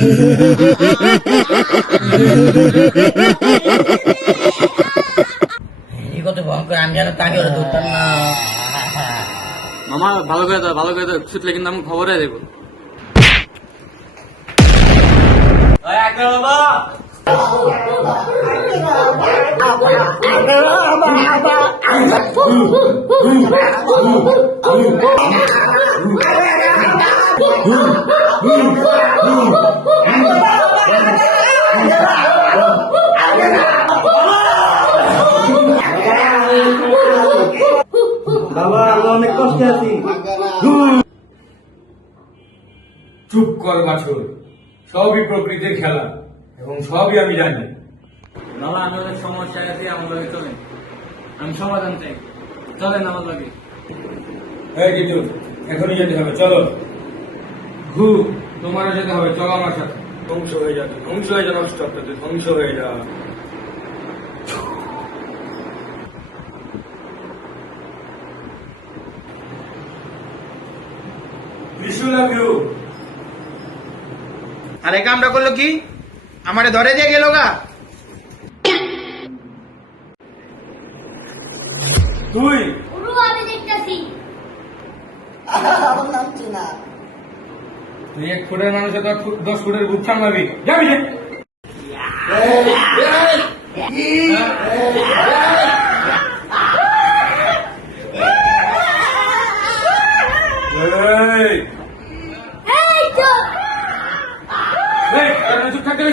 এই কত ভয়ঙ্কর আমি জানো তাকে ওরা ধরতাম না। মামা ভালো করে দাও ভালো করে দাও। ছুটলে কিন্তু আমি খবরে দেবো। বাবা। আছি চুপ কর বাছুর সবই প্রকৃতির খেলা এবং সবই আমি জানি। বাবা আমি অনেক সমস্যা আছে আমার লগে চলেন। আমি সমাধান চাই। চলেন আমার লগে। এই জিতু এখনই যেতে হবে চলো। ঘু তোমারও যেতে হবে চলো আমার সাথে। ধ্বংস হয়ে যাবে ধ্বংস হয়ে যা নষ্ট আপনাদের ধ্বংস হয়ে যা আর এই কামটা করল কি? আমারে ধরে দিয়ে গেল গা। তুই। পুরো আমি দেখতেছি। তুই এক ফুটের মানুষের দশ ফুটের বুক সামলাবি যাবি যে এই, এই তো এই, তোরা চুপ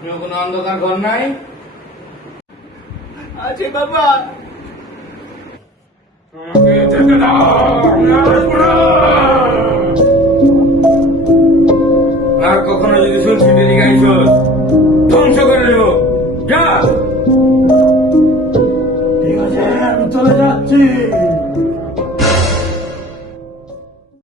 আপনিও কোন অন্ধকার ঘর নাই? আচ্ছা, আছে বাবা। কখনো যদি শুনছি ডেলি গাইছ ধ্বংস করে দেব। যা। ঠিক আছে আমি চলে যাচ্ছি।